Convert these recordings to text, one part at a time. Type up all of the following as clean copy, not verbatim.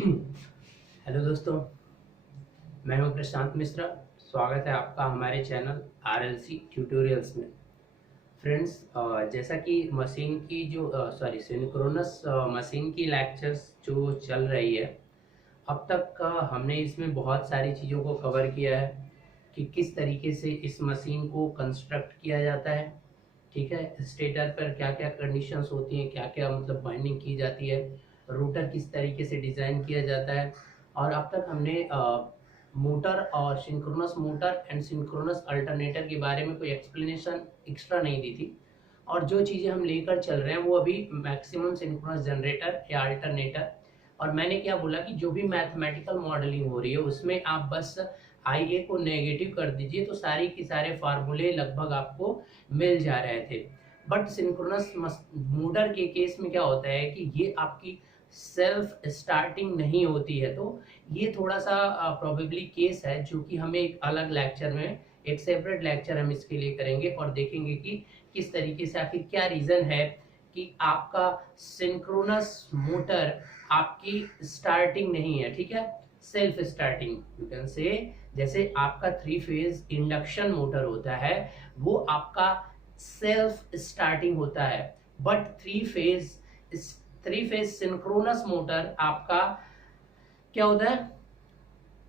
Hello दोस्तों, मैं हूं प्रशांत मिश्रा। स्वागत है आपका हमारे चैनल आरएलसी ट्यूटोरियल्स में। फ्रेंड्स, जैसा कि मशीन की जो सिंक्रोनस मशीन की लेक्चर्स जो चल रही है, अब तक हमने इसमें बहुत सारी चीज़ों को कवर किया है कि किस तरीके से इस मशीन को कंस्ट्रक्ट किया जाता है। ठीक है, स्टेटर पर क्या क्या कंडीशंस होती हैं, क्या क्या मतलब बाइंडिंग की जाती है, रोटर किस तरीके से डिज़ाइन किया जाता है। और अब तक हमने मोटर और synchronous motor and synchronous alternator के बारे में कोई एक्सप्लेनेशन एक्स्ट्रा नहीं दी थी। और जो चीज़ें हम लेकर चल रहे हैं वो अभी मैक्सिमम सिंक्रोनस जनरेटर या अल्टरनेटर। और मैंने क्या बोला कि जो भी मैथमेटिकल मॉडलिंग हो रही है उसमें आप बस आई ए को नेगेटिव कर दीजिए तो सारी की सारे फार्मूले लगभग आपको मिल जा रहे थे। बट सिंक्रोनस मोटर के केस में क्या होता है कि ये आपकी सेल्फ स्टार्टिंग नहीं होती है, तो ये थोड़ा सा प्रोबेबली केस है जो कि हमें एक अलग लेक्चर में, एक सेपरेट लेक्चर हम इसके लिए करेंगे और देखेंगे कि किस तरीके से आखिर क्या रीज़न है कि आपका सिंक्रोनस मोटर आपकी स्टार्टिंग नहीं है। ठीक है, self starting you can say. जैसे आपका थ्री फेज इंडक्शन मोटर होता है वो आपका सेल्फ स्टार्टिंग होता है, but three phase synchronous motor आपका क्या होता है,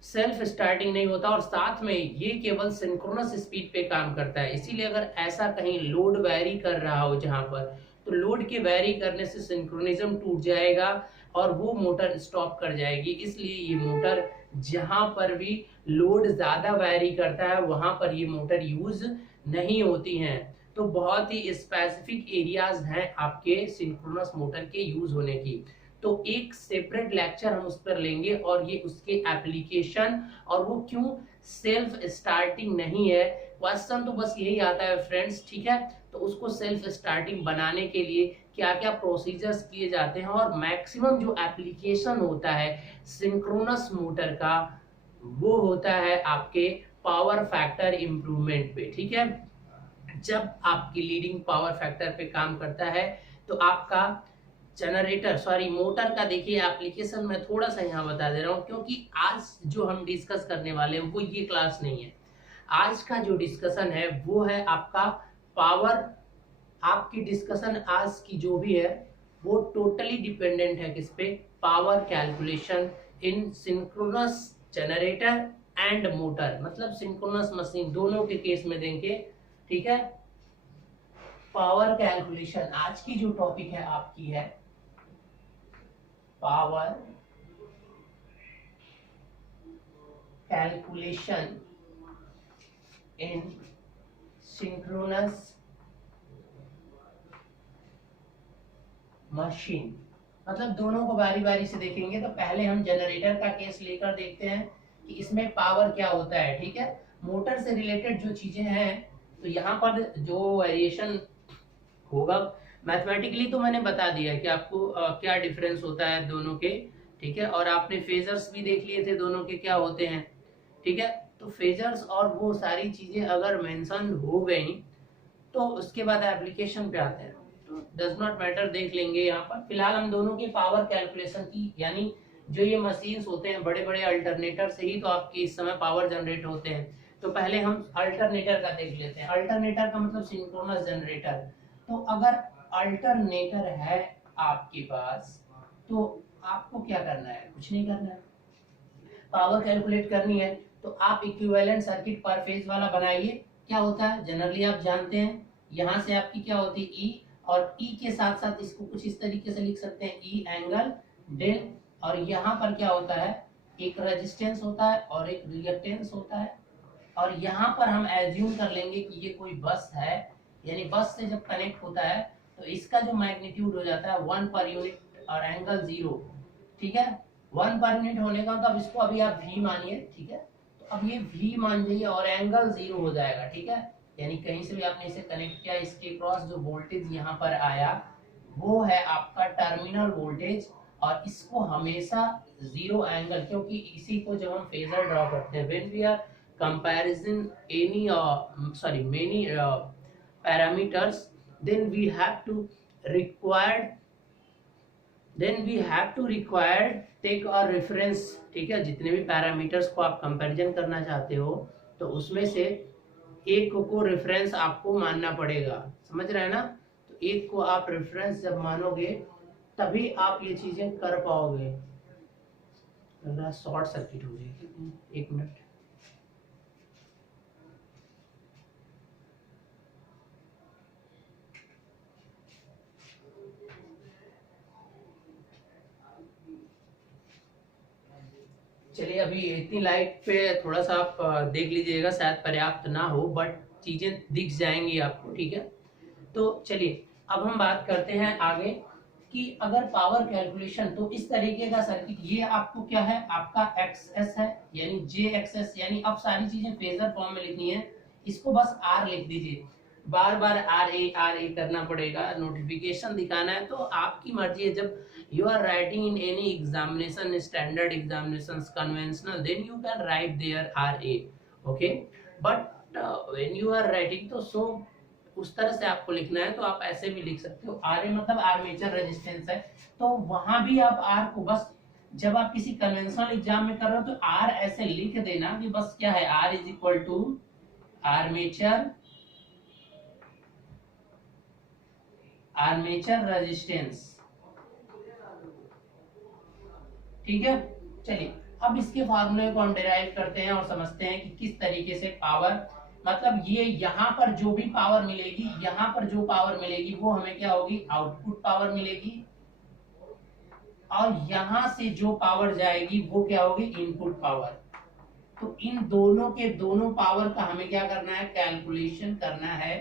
सेल्फ स्टार्टिंग नहीं होता। और साथ में ये केवल सिंक्रोनस स्पीड पे काम करता है। इसीलिए अगर ऐसा कहीं लोड वैरी कर रहा हो जहां पर, तो लोड के वैरी करने से सिंक्रोनिज्म टूट जाएगा और वो मोटर स्टॉप कर जाएगी। इसलिए ये मोटर जहां पर भी लोड ज्यादा वैरी करता है वहां पर ये मोटर यूज नहीं होती हैं। तो बहुत ही स्पेसिफिक एरियाज हैं आपके सिंक्रोनस मोटर के यूज होने की। तो एक सेपरेट लेक्चर हम उस पर लेंगे और ये उसके एप्लीकेशन और वो क्यों सेल्फ स्टार्टिंग नहीं है। क्वेश्चन तो बस यही आता है फ्रेंड्स। ठीक है, तो उसको सेल्फ स्टार्टिंग बनाने के लिए क्या क्या प्रोसीजर्स किए जाते हैं और मैक्सिमम जो एप्लीकेशन होता है सिंक्रोनस मोटर का वो होता है आपके पावर फैक्टर इंप्रूवमेंट पे। ठीक है, जब आपकी लीडिंग पावर फैक्टर पे काम करता है तो आपका मोटर का देखिए एप्लीकेशन मैं थोड़ा सा यहाँ बता दे रहा हूँ, क्योंकि आज जो हम डिस्कस करने वाले हैं वो ये क्लास नहीं है। आज का जो डिस्कशन है वो है आपका पावर। आपकी डिस्कशन आज की जो भी है वो टोटली डिपेंडेंट है किस पे, power calculation in synchronous generator and motor, मतलब सिंक्रोनस मशीन दोनों के केस में देंगे। ठीक है, पावर कैलकुलेशन आज की जो टॉपिक है आपकी है power calculation in synchronous machine, मतलब दोनों को बारी बारी से देखेंगे। तो पहले हम जनरेटर का केस लेकर देखते हैं कि इसमें पावर क्या होता है। ठीक है, मोटर से रिलेटेड जो चीजें हैं तो यहाँ पर जो वेरिएशन होगा मैथमेटिकली तो मैंने बता दिया कि आपको क्या डिफरेंस होता है दोनों के। ठीक है, और आपने फेजर्स भी देख लिए थे दोनों के क्या होते हैं। ठीक है, तो फेजर्स और वो सारी चीजें अगर मेंशन हो गई तो उसके बाद एप्लीकेशन पे आते हैं, तो डज नॉट मैटर, देख लेंगे। यहाँ पर फिलहाल हम दोनों की पावर कैलकुलेशन की, यानी जो ये मशीन्स होते हैं बड़े बड़े अल्टरनेटर से ही तो आपकी इस समय पावर जनरेट होते हैं। तो पहले हम अल्टरनेटर का देख लेते हैं। अल्टरनेटर का मतलब सिंक्रोनस जनरेटर। तो अगर अल्टरनेटर है आपके पास तो आपको क्या करना है, कुछ नहीं करना है, पावर कैलकुलेट करनी है। तो आप इक्विवेलेंट सर्किट पर फेज वाला बनाइए। क्या होता है जनरली आप जानते हैं, यहाँ से आपकी क्या होती है ई, और ई के साथ साथ इसको कुछ इस तरीके से लिख सकते हैं ई एंगल डेल। और यहाँ पर क्या होता है, एक रेजिस्टेंस होता है और एक रिएक्टेंस होता है। और यहाँ पर हम एज्यूम कर लेंगे कि ये कोई बस है, यानी बस से जब कनेक्ट होता है तो इसका जो मैग्नीट्यूड हो जाता है 1 पर यूनिट और एंगल 0। ठीक है, 1 पर यूनिट होने का मतलब इसको अभी आप v मानिए। ठीक है, तो अब ये v मान जाइए और एंगल 0 हो जाएगा। ठीक है, यानी कहीं से भी आपने इसे कनेक्ट किया, इसके क्रॉस जो वोल्टेज यहाँ पर आया वो है आपका टर्मिनल वोल्टेज। और इसको हमेशा 0 एंगल, क्योंकि इसी को जब हम फेजर ड्रॉ करते हैं when we are comparison any many parameters, then we have to required then we have to required take a reference, ठीक है, जितने भी पैरामीटर्स को आप कंपैरिजन करना चाहते हो तो उसमें से एक को रेफरेंस आपको मानना पड़ेगा, समझ रहे हैं ना। तो एक को आप रेफरेंस जब मानोगे तभी आप ये चीजें कर पाओगे। लग रहा शॉर्ट सर्किट हो जाएगी, एक मिनट। चलिए अभी इतनी लाइट पे थोड़ा सा आप देख लीजिएगा, शायद पर्याप्त ना हो बट चीजें दिख जाएंगी आपको, ठीक है। तो चलिए अब हम बात करते हैं आगे कि अगर पावर कैलकुलेशन, तो इस तरीके का सर्किट, ये आपको क्या है, आपका एक्स है यानी जे एक्स, यानी अब सारी चीजें फेजर फॉर्म में लिखनी है, इसको बस आर लिख दीजिए। बार बार आर ए करना पड़ेगा, नोटिफिकेशन दिखाना है तो आपकी मर्जी है। जब you are writing in any examination, standard examinations, conventional, then you can write there RA, okay, but when you are writing तो so उस तरह से आपको लिखना है, तो आप ऐसे भी लिख सकते हो। RA मतलब आर्मेचर रेजिस्टेंस है, तो वहां भी आप R को बस, जब आप किसी कन्वेंशनल एग्जाम में कर रहे हो तो R ऐसे लिख देना कि बस क्या है, R is equal to armature resistance, ठीक है। चलिए अब इसके फार्मूले को हम डिराइव करते हैं और समझते हैं कि किस तरीके से पावर, मतलब ये यहाँ पर जो भी पावर मिलेगी, यहाँ पर जो पावर मिलेगी वो हमें क्या होगी, आउटपुट पावर मिलेगी, और यहां से जो पावर जाएगी वो क्या होगी, इनपुट पावर। तो इन दोनों के दोनों पावर का हमें क्या करना है, कैलकुलेशन करना है।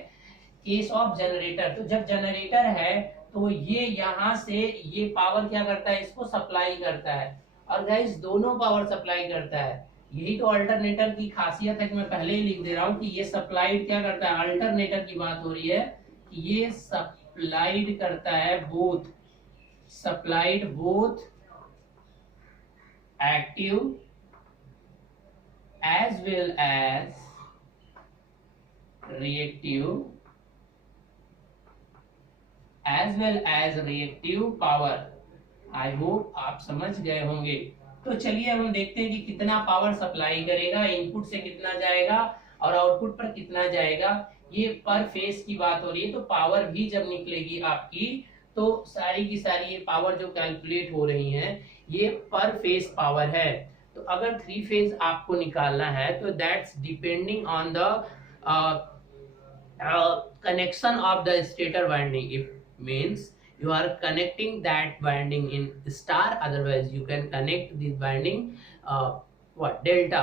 केस ऑफ जनरेटर, तो जब जनरेटर है तो ये यहां से ये पावर क्या करता है, इसको सप्लाई करता है, और गाइस दोनों पावर सप्लाई करता है। यही तो अल्टरनेटर की खासियत है कि मैं पहले ही लिख दे रहा हूं कि ये सप्लाइड क्या करता है, अल्टरनेटर की बात हो रही है कि ये सप्लाइड करता है both, supplied both active as well as reactive power। I hope आप समझ गए होंगे। तो चलिए हम देखते हैं कि कितना पावर सप्लाई करेगा, इनपुट से कितना जाएगा और आउटपुट पर कितना जाएगा। ये पर फेज की बात हो रही है, तो पावर भी जब निकलेगी आपकी तो सारी की सारी ये पावर जो कैलकुलेट हो रही हैं ये पर फेज पावर है। तो अगर थ्री फेज आपको निकालना है तो that's depending on the connection of the stator winding, if means you are connecting that winding in star, otherwise you can connect this winding what delta,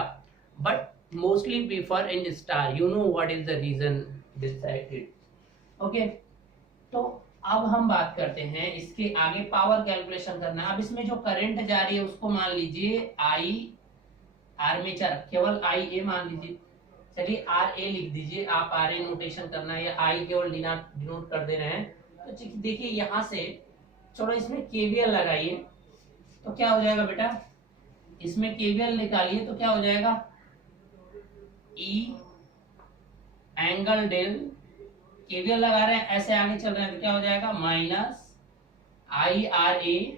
but mostly prefer in star, you know what is the reason beside it, okay। तो अब हम बात करते हैं इसके आगे, power calculation करना है। अब इसमें जो करंट जा रही है उसको मान लीजिए आई आर्मेचर, केवल आई ए मान लीजिए। चलिए आर ए लिख दीजिए, आप आर ए नोटेशन करना है, आई केवल डिनोट कर दे रहे हैं। तो देखिए यहां से, चलो इसमें केवीएल लगाइए तो क्या हो जाएगा बेटा, इसमें केवीएल निकालिए तो क्या हो जाएगा, ई एंगल डेल, केवीएल लगा रहे हैं ऐसे आगे चल रहे हैं तो क्या हो जाएगा, माइनस आई आर ए,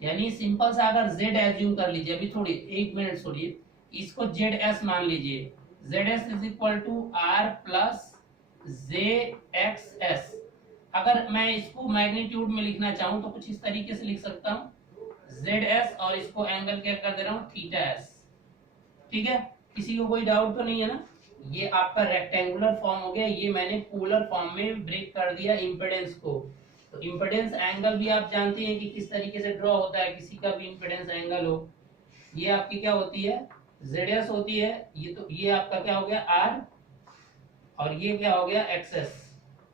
यानी सिंपल सा अगर जेड एज्यूम कर लीजिए, अभी थोड़ी एक मिनट छोड़िए, इसको जेड एस मान लीजिए, Z S is equal to R plus J X S. अगर मैं इसको मैग्नीट्यूड में लिखना चाहूं तो कुछ इस तरीके से लिख सकता हूं, जेड एस और इसको एंगल क्या कर दे रहा हूं, थीटा एस, ठीक है। किसी को कोई डाउट तो नहीं है ना। ये आपका रेक्टेंगुलर फॉर्म हो गया, ये मैंने पोलर फॉर्म में ब्रेक कर दिया इम्पिडेंस को। तो इम्पिडेंस एंगल भी आप जानते हैं कि किस तरीके से ड्रॉ होता है, किसी का भी इम्पिडेंस एंगल हो, ये आपकी क्या होती है, ZS होती है। ये तो ये आपका क्या हो गया R, और ये क्या हो गया XS,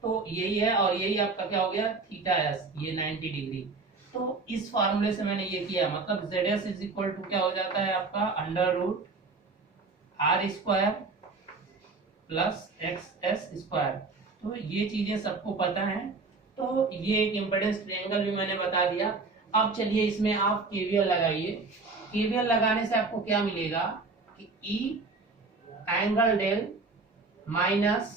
तो यही है, और यही आपका क्या हो गया थीटा S, ये 90 डिग्री। तो इस फार्मूले से मैंने ये किया, मतलब ZS इज इक्वल टू क्या हो जाता है आपका under root R square plus XS square. तो ये चीजें सबको पता है, तो ये एक इम्पिडेंस ट्रायंगल भी मैंने बता दिया। अब चलिए इसमें आप केवीएल लगाइए, केवीएल लगाने से आपको क्या मिलेगा कि E angle del minus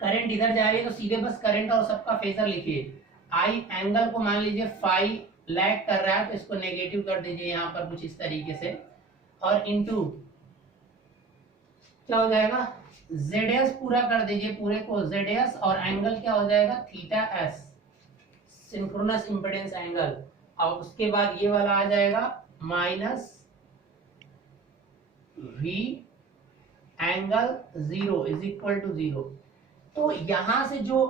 current इधर जा रही है तो सीधे बस करंट और सबका फेजर लिखिए, आई एंगल को मान लीजिए फाई लैग कर रहा है तो इसको नेगेटिव कर दीजिए यहाँ पर कुछ इस तरीके से, और इनटू क्या हो जाएगा ZS पूरा कर दीजिए पूरे को ZS, और एंगल क्या हो जाएगा theta S, synchronous impedance angle. और उसके बाद ये वाला आ जाएगा minus V angle 0 is equal to 0। तो यहां से जो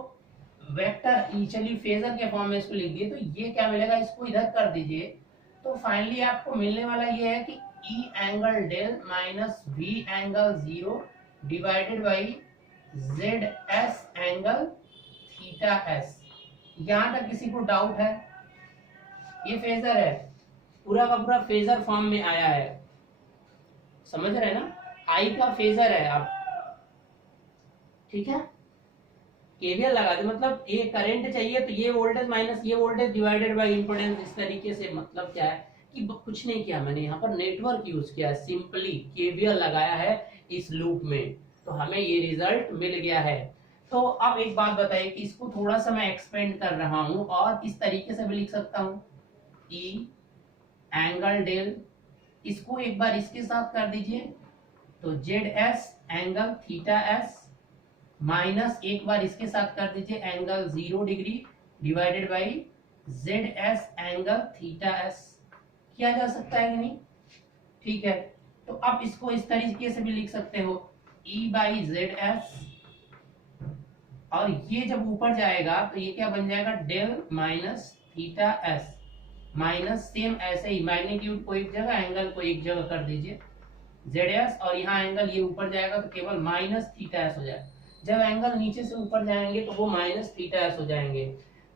वेक्टर चलिए फेजर के फॉर्म में इसको लिख दिए, तो ये क्या मिलेगा, इसको इधर कर दीजिए, तो फाइनली आपको मिलने वाला ये है कि E angle del minus V angle 0 divided by ZS angle theta S। यहां तक किसी को डाउट है? ये फेजर है, पूरा का पूरा फेजर फॉर्म में आया है, समझ रहे हैं ना, आई का फेजर है आप, ठीक है। केवीएल लगा दे, मतलब ये करंट चाहिए तो ये वोल्टेज माइनस ये वोल्टेज डिवाइडेड बाय इंपेडेंस, इस तरीके से। मतलब क्या है कि कुछ नहीं किया मैंने, यहाँ पर नेटवर्क यूज किया, सिंपली केवीएल लगाया है इस लूप में, तो हमें ये रिजल्ट मिल गया है। तो अब एक बात बताइए कि इसको थोड़ा सा मैं एक्सपेंड कर रहा हूं और इस तरीके से भी लिख सकता हूं, ई एंगल डेल, इसको एक बार इसके साथ कर दीजिए तो ZS angle theta S minus एक बार इसके साथ कर दीजिए angle 0 degree divided by ZS angle theta S। किया जा सकता है कि नहीं? ठीक है, तो अब इसको इस तरीके से भी लिख सकते हो E बाई ZS, और ये जब ऊपर जाएगा तो ये क्या बन जाएगा del minus theta S minus same ऐसे ही मैग्नीट्यूड को एक जगह एंगल को एक जगह कर दीजिए ZS, और यहाँ एंगल ये ऊपर जाएगा तो केवल माइनस थीटा S हो जाएगा। जब एंगल नीचे से ऊपर जाएंगे तो वो माइनस थीटा S हो जाएंगे।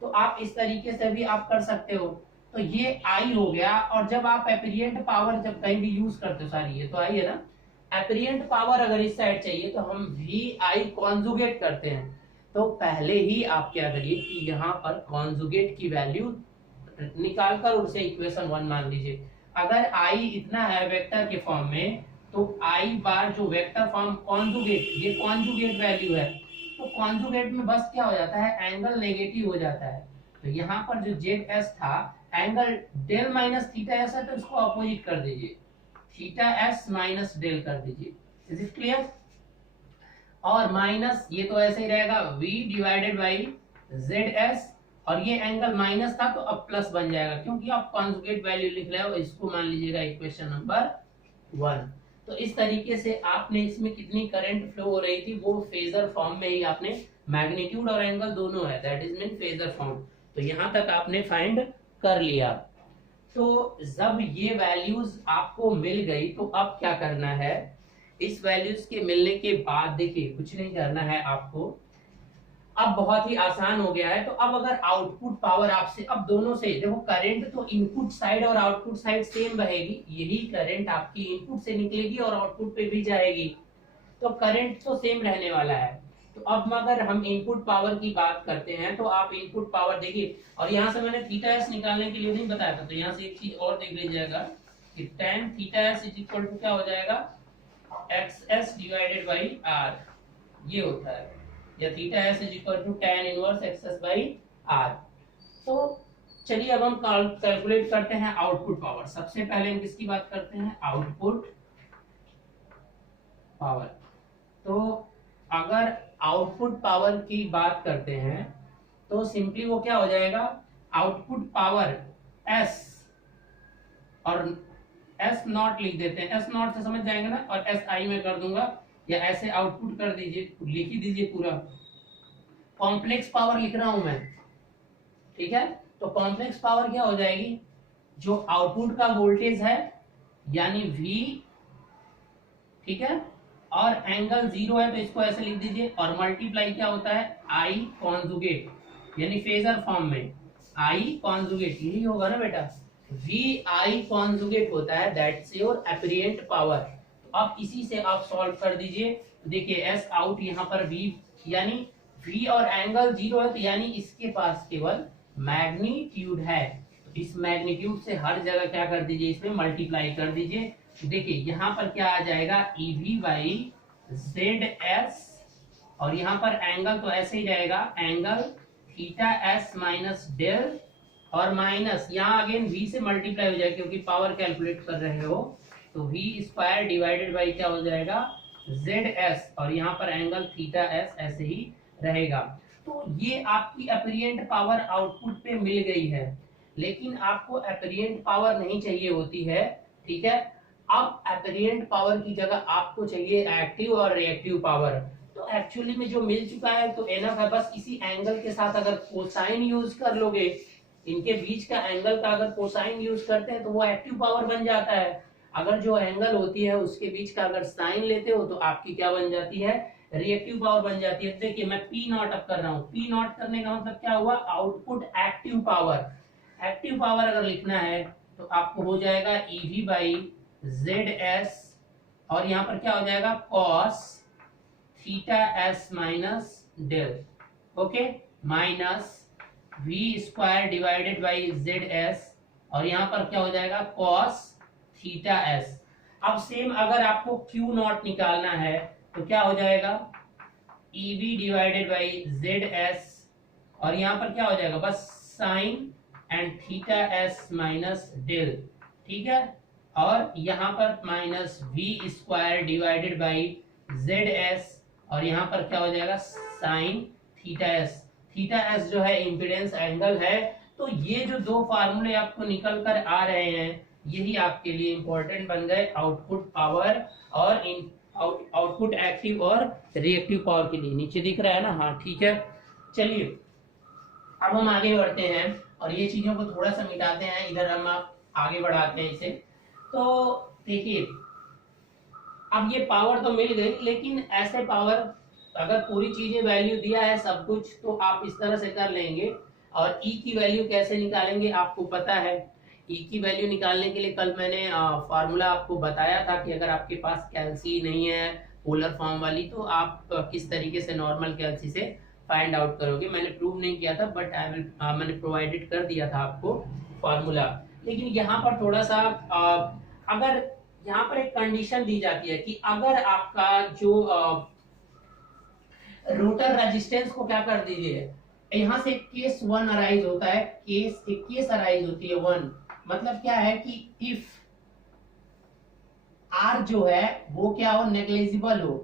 तो आप इस तरीके से भी आप कर सकते हो। तो ये आई हो गया, और जब आप एपीरिएंट पावर जब कहीं भी यूज करते हो, सारी ये तो आई है ना, एपीरिएंट पावर अगर इस साइड चाहिए तो हम वी आई कॉन्जुगेट करते हैं। तो पहले ही आप क्या करिए कि यहाँ पर कॉन्जुगेट की वैल्यू निकालकर उसे इक्वेशन 1 मान लीजिए। अगर आई इतना है वेक्टर के फॉर्म में, तो आई बार जो वेक्टर फॉर्म कॉन्जुगेट, ये कॉन्जुगेट वैल्यू है, तो कॉन्जुगेट में बस क्या हो जाता है, एंगल नेगेटिव हो जाता है। तो यहाँ पर जो ZS था angle del minus theta S है, तो इसको अपोजिट कर दीजिए, थीटा एस माइनस डेल कर दीजिए। Is it clear? और माइनस ये तो ऐसे ही रहेगा V डिवाइडेड बाई ZS, और ये एंगल माइनस था तो अब प्लस बन जाएगा, क्योंकि आप कॉन्जुगेट वैल्यू लिख रहे हो। इसको मान लीजिएगा इक्वेशन नंबर 1। तो इस तरीके से आपने इसमें कितनी करंट फ्लो हो रही थी वो फेजर फॉर्म में ही आपने, मैग्नीट्यूड और एंगल दोनों है, that is mean phasor form. तो यहां तक आपने फाइंड कर लिया। तो जब ये वैल्यूज आपको मिल गई तो अब क्या करना है, इस वैल्यूज के मिलने के बाद देखिए कुछ नहीं करना है आपको, अब बहुत ही आसान हो गया है। तो अब अगर आउटपुट पावर आपसे, अब दोनों से देखो, करंट तो इनपुट साइड और आउटपुट साइड सेम रहेगी, यही करंट आपकी इनपुट से निकलेगी और आउटपुट पे भी जाएगी, तो करंट तो सेम रहने वाला है। तो अब अगर हम इनपुट पावर की बात करते हैं तो आप इनपुट पावर देखिए, और यहाँ से मैंने थीटा एस निकालने के लिए नहीं बताया था, तो यहाँ से एक चीज और देख लीजिएगा कि tan theta S is equal to क्या हो जाएगा, X S divided by R, ये होता है, या theta S is equal to tan inverse X S by R. तो चलिए अब हम कैलकुलेट करते हैं आउटपुट पावर। सबसे पहले हम किसकी बात करते हैं, आउटपुट पावर। तो अगर आउटपुट पावर की बात करते हैं तो सिंपली वो क्या हो जाएगा, आउटपुट पावर S, और S नॉट लिख देते हैं, S नॉट से समझ जाएंगे ना, और एस आई में कर दूंगा, या ऐसे आउटपुट कर दीजिए, लिख ही दीजिए पूरा। कॉम्प्लेक्स पावर लिख रहा हूं मैं, ठीक है। तो कॉम्प्लेक्स पावर क्या हो जाएगी, जो आउटपुट का वोल्टेज है यानी V, ठीक है, और एंगल 0 है तो इसको ऐसे लिख दीजिए, और मल्टीप्लाई क्या होता है, I कॉन्जुगेट, यानी फेजर फॉर्म में I कॉन्जुगेट, यही होगा ना बेटा, VI कॉन्जुगेट होता है, दैट्स योर एपीरिएंट पावर। अब इसी से आप सॉल्व कर दीजिए। देखिए S आउट यहाँ पर V, यानी V और एंगल 0 है, तो यानी इसके पास केवल मैग्नीट्यूड है, तो इस मैग्नीट्यूड से हर जगह क्या कर दीजिए, इसमें मल्टीप्लाई कर दीजिए। देखिए यहाँ पर क्या आ जाएगा, EV बाई ZS, और यहाँ पर एंगल तो ऐसे ही रहेगा, angle theta S minus del और माइनस यहाँ अगेन v से मल्टीप्लाई हो जाएगा क्योंकि पावर कैलकुलेट कर रहे हो, तो v स्क्वायर डिवाइडेड बाई क्या हो जाएगा जेड एस, और यहाँ पर एंगल थीटा एस ऐसे ही रहेगा। तो ये आपकी अपरिएंट पावर आउटपुट पे मिल गई है, लेकिन आपको अपरिएंट पावर नहीं चाहिए होती है, ठीक है। अब अपरिएंट पावर की जगह आपको चाहिए एक्टिव और रिएक्टिव पावर। तो एक्चुअली में जो मिल चुका है तो एनफ है, बस इसी एंगल के साथ अगर कोसाइन यूज कर लोगे, इनके बीच का एंगल का अगर कोसाइन यूज करते हैं तो वो एक्टिव पावर बन जाता है। अगर जो एंगल होती है उसके बीच का अगर साइन लेते हो तो आपकी क्या बन जाती है, रिएक्टिव पावर बन जाती है। देखिए मैं पी नॉट अब कर रहा हूँ, पी नॉट करने का मतलब क्या हुआ, output active power. Active power अगर लिखना है तो आपको हो जाएगा ईवी बाई जेड एस, और यहाँ पर क्या हो जाएगा cos theta S minus del, okay, minus v square divided by Z S, और यहाँ पर क्या हो जाएगा कॉस थीटा एस। अब सेम अगर आपको Q नॉट निकालना है तो क्या हो जाएगा EV divided by Z S, और यहाँ पर क्या हो जाएगा बस sine and theta S minus del, ठीक है, और यहाँ पर minus v square divided by Z S, और यहाँ पर क्या हो जाएगा sine theta S. Theta S जो है इम्पीडेंस एंगल है। तो ये जो दो फार्मूले आपको निकल कर आ रहे हैं यही आपके लिए इंपॉर्टेंट बन गए आउटपुट पावर और आउटपुट एक्टिव और रिएक्टिव पावर के लिए। नीचे दिख रहा है ना, हाँ ठीक है। चलिए अब हम आगे बढ़ते हैं और ये चीजों को थोड़ा सा मिटाते हैं, इधर हम आगे बढ़ाते हैं इसे। तो देखिए अब ये पावर तो मिल गई, लेकिन ऐसे पावर अगर पूरी चीजें वैल्यू दिया है सब कुछ तो आप इस तरह से कर लेंगे। और ई की वैल्यू कैसे निकालेंगे आपको पता है। ई की वैल्यू निकालने के लिए कल मैंने फार्मूला आपको बताया था कि अगर आपके पास कैल्सी नहीं है पोलर फॉर्म वाली तो आप किस तरीके से नॉर्मल कैल्सी से फाइंड आउट करोगे। मैंने प्रूव नहीं किया था बट मैंने प्रोवाइडेड कर दिया था आपको फार्मूला। लेकिन यहाँ पर थोड़ा सा अगर यहाँ पर एक कंडीशन दी जाती है कि अगर आपका जो रोटर रेजिस्टेंस को क्या कर दीजिए, यहाँ से केस 1 अराइज होता है, केस अराइज होती है 1, मतलब क्या है कि इफ आर जो है वो क्या हो, नेग्लिजिबल हो,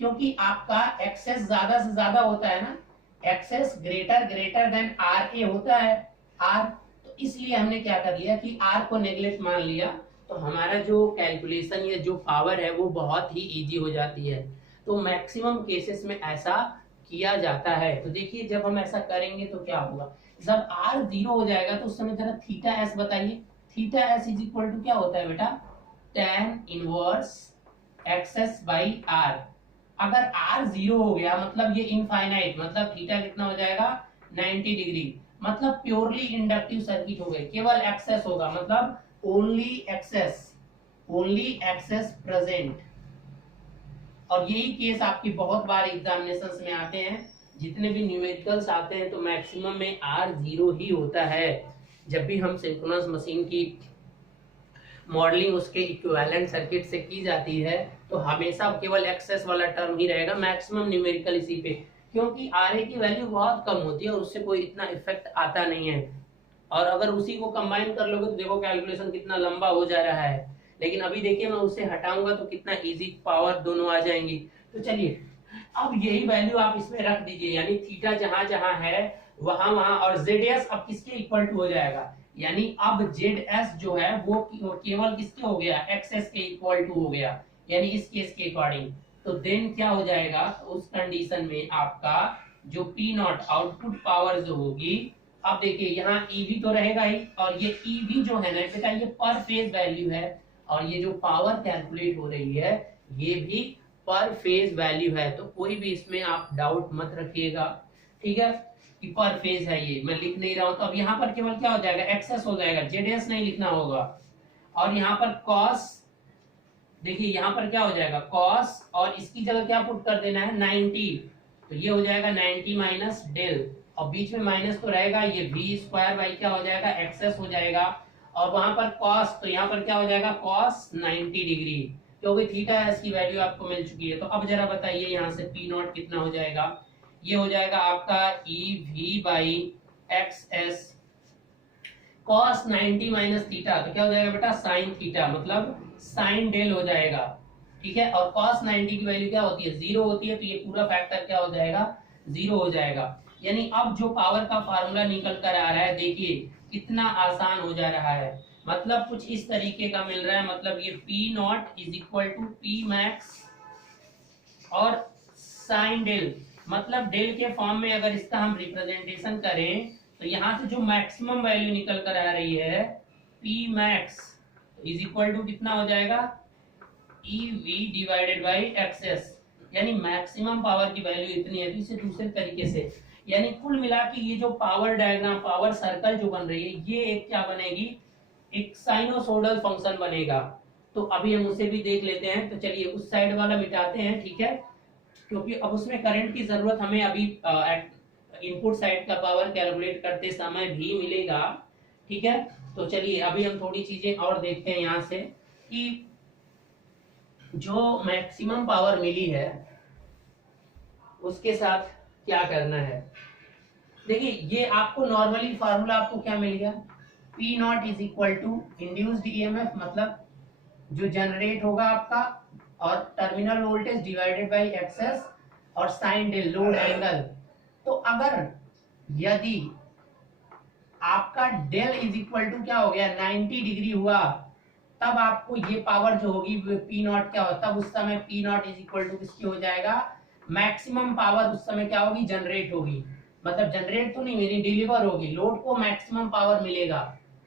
क्योंकि आपका एक्सेस ज्यादा से ज्यादा होता है ना, access greater than R A होता है आर, तो इसलिए हमने क्या कर लिया कि आर को नेग्लेक्ट मान लिया, तो हमारा जो कैलकुलेशन या जो पावर है वो बहुत ही इजी हो जाती है। तो मैक्सिमम केसेस में ऐसा किया जाता है। तो देखिए जब हम ऐसा करेंगे तो क्या होगा, जब आर 0 हो जाएगा तो उस समय जरा थीटा एस बताइए। Theta S is equal to क्या होता है बेटा, tan inverse X S by R. अगर आर 0 हो गया मतलब ये इनफाइनाइट, मतलब थीटा कितना हो जाएगा 90 डिग्री, मतलब प्योरली इंडक्टिव सर्किट हो गए, केवल एक्सेस होगा, मतलब ओनली एक्सेस प्रेजेंट। और यही केस आपकी बहुत बार एग्जामिनेशंस में आते हैं, जितने भी न्यूमेरिकल्स आते हैं तो मैक्सिमम में R0 ही होता है। जब भी हम सिंक्रोनस मशीन की मॉडलिंग उसके इक्विवेलेंट सर्किट से की जाती है तो हमेशा केवल एक्सेस वाला टर्म ही रहेगा, मैक्सिमम न्यूमेरिकल इसी पे, क्योंकि RA की वैल्यू बहुत कम होती है और उससे कोई इतना इफेक्ट आता नहीं है। और अगर उसी को कंबाइन कर लोगे तो देखो कैलकुलेशन कितना लंबा हो जा रहा है, लेकिन अभी देखिए मैं उसे हटाऊंगा तो कितना इजी पावर दोनों आ जाएंगी। तो चलिए अब यही वैल्यू आप इसमें रख दीजिए, यानी थीटा जहां जहां है वहां वहां, और जेड अब किसके इक्वल टू हो जाएगा, यानी अब जेड एस जो है वो केवल किसके हो गया, एक्सेस के इक्वल टू हो गया, यानी इस केस के अकॉर्डिंग। तो देन क्या हो जाएगा, उस कंडीशन में आपका जो पी नॉट आउटपुट पावर जो होगी, अब देखिए यहाँ ईवी तो रहेगा ही, और ये ईवी जो है ना बेटा ये पर फेज वैल्यू है, और ये जो पावर कैलकुलेट हो रही है ये भी पर फेज वैल्यू है। तो कोई भी इसमें आप डाउट मत रखिएगा, ठीक है, कि पर फेज है, ये मैं लिख नहीं रहा हूं। तो अब यहाँ पर केवल क्या हो जाएगा, एक्सेस हो जाएगा, जेडएस नहीं लिखना होगा, और यहाँ पर कॉस, देखिए यहाँ पर क्या हो जाएगा कॉस, और इसकी जगह क्या पुट कर देना है 90, तो ये हो जाएगा 90 माइनस डेल, और बीच में माइनस तो रहेगा, ये v स्क्वायर बाई क्या हो जाएगा एक्सेस हो जाएगा, और वहां पर cos, तो यहाँ पर क्या हो जाएगा cos 90 डिग्री, क्योंकि थीटा एस की वैल्यू आपको मिल चुकी है। तो अब जरा बताइए यहाँ से पी नॉट कितना हो जाएगा, ये हो जाएगा आपका ई v by X S cos 90 minus theta, तो क्या हो जाएगा बेटा साइन थीटा, मतलब साइन डेल हो जाएगा। ठीक है, और cos 90 की वैल्यू क्या होती है, जीरो होती है, तो ये पूरा फैक्टर क्या हो जाएगा, जीरो हो जाएगा। यानी अब जो पावर का फार्मूला निकल कर आ रहा है, देखिए कितना आसान हो जा रहा है, मतलब कुछ इस तरीके का मिल रहा है, मतलब ये P naught is equal to P max और साइन डेल, मतलब डेल के फॉर्म में अगर इसका हम रिप्रेजेंटेशन करें तो यहां से जो मैक्सिमम वैल्यू निकल कर आ रही है P max is equal to कितना हो जाएगा, E we divided by X S, यानी मैक्सिमम पावर की वैल्यू इतनी है। तो इसे दूसरे तरीके से, यानी कुल मिला के ये जो पावर डायग्राम, पावर सर्कल जो बन रही है, ये एक क्या बनेगी, एक साइनोसोडल फंक्शन बनेगा। तो अभी हम उसे भी देख लेते हैं। तो चलिए उस साइड वाला मिटाते हैं, ठीक है, क्योंकि अब उसमें करंट की जरूरत हमें अभी इनपुट साइड का पावर कैलकुलेट करते समय भी मिलेगा। ठीक है, तो चलिए अभी हम थोड़ी चीजें और देखते हैं यहाँ से कि जो मैक्सिमम पावर मिली है उसके साथ क्या करना है। देखिए ये आपको नॉर्मली फार्मूला आपको क्या मिल गया, P naught is equal to induced EMF, मतलब जो जनरेट होगा आपका, और terminal voltage divided by X S और साइन डेल लोड एंगल। तो अगर यदि आपका डेल इज इक्वल टू क्या हो गया 90 डिग्री हुआ, तब आपको ये पावर जो होगी पी नॉट क्या होता, तब उस समय P naught is equal to किसकी हो जाएगा, मैक्सिमम पावर उस समय क्या होगी, जनरेट होगी, मतलब जनरेट तो नहीं मेरी डिलीवर होगी, लोड को मैक्सिमम पावर मिलेगा।